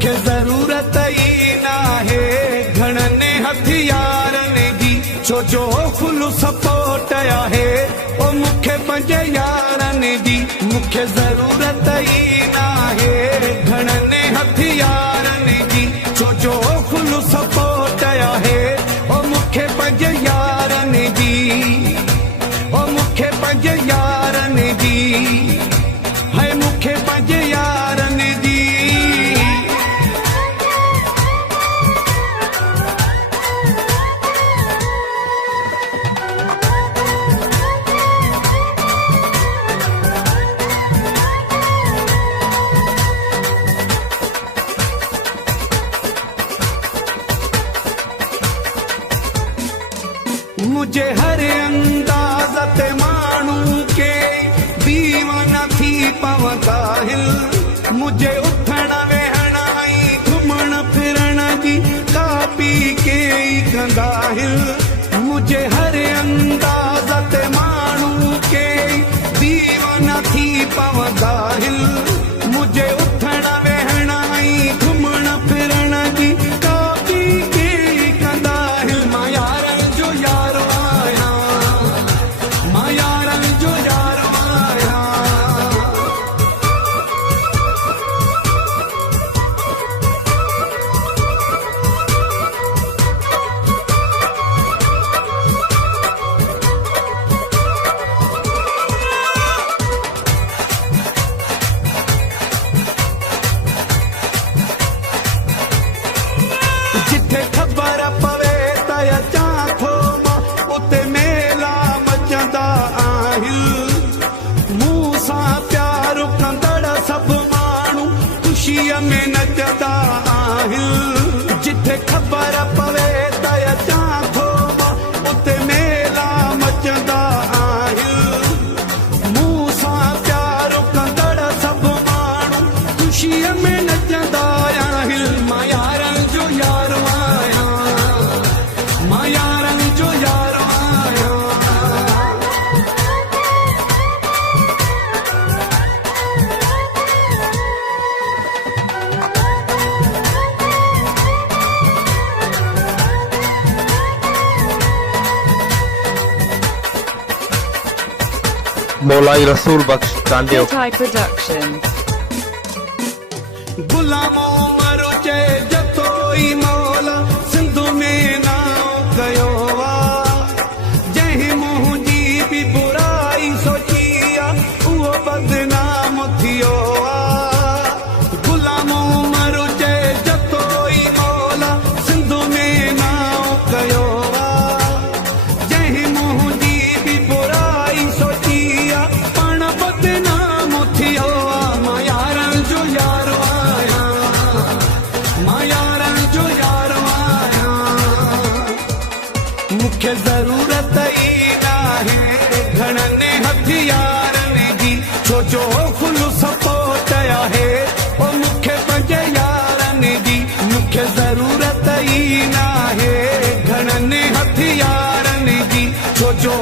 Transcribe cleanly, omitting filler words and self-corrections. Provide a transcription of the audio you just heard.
मूंखे ज़रूरत ई नाहे घणनि हथियारनि जी, छो जो फुल सपोर्ट आहे ओ मूंखे पंहिंजे यारनि जी। मूंखे ज़रूरत ई नाहे घणनि हथियारनि जी, छो जो फुल सपोर्ट आहे ओ मूंखे पंहिंजे यारनि जी, ओ मूंखे पंहिंजे यारनि जी, है मूंखे पंहिंजे यारनि जी। मुझे हर अंदाज़ ते माण्हू के दीवाना थी पवंदा हिल, मुझे उथण वेहण ऐं घुमण फिरण जी कापी के ई कंदा हिल। मुझे हर अंदाज़ ते माण्हू के दीवाना थी पवंदा हिल, मुझे उथण वेहण ऐं घुमण फिरण जी कापी के ई कंदा हिल। मां यारनि जो यारो आहियां, मां यारनि जो यारो आहियां। जिथे ख़बर पवे त अचां थो मां, उते मेला मचंदा आहिनि। मूं सां प्यार कंदड़ सभु माण्हू ख़ुशीअ में नचंदा आहिनि। जिथे ख़बर पवे त अचां थो मां, उते मेला मचंदा आहिनि। मूं सां प्यार कंदड़ सभु माण्हू ख़ुशीअ में नचंदा आहिनि। मां यारनि जो यारो आहियां, मां यारनि जो यारो आहियां। मौलाई रसूल बख्श कांडियो। Thai production. गुलामो मरो चए जतो ई मौला सिंध में नाव कयो आ, जंहिं मुंहिंजी बि बुराई सोची आ उहो बदनाम थियो आ। गुलामो मरो चए जतो ई मौला सिंध में नाव कयो आ, जंहिं मुंहिंजी बि बुराई सोची आ पाण बदनाम थियो आ। मां यारनि जो यारो आहियां, मां यारनि जो यारो आहियां। मूंखे ज़रूरत ई नाहे घणनि हथियारनि जी, छो जो फुल सपोर्ट आहे ओ मूंखे पंहिंजे यारनि जी। मूंखे ज़रूरत ई नाहे घणनि हथियारनि जी, छो जो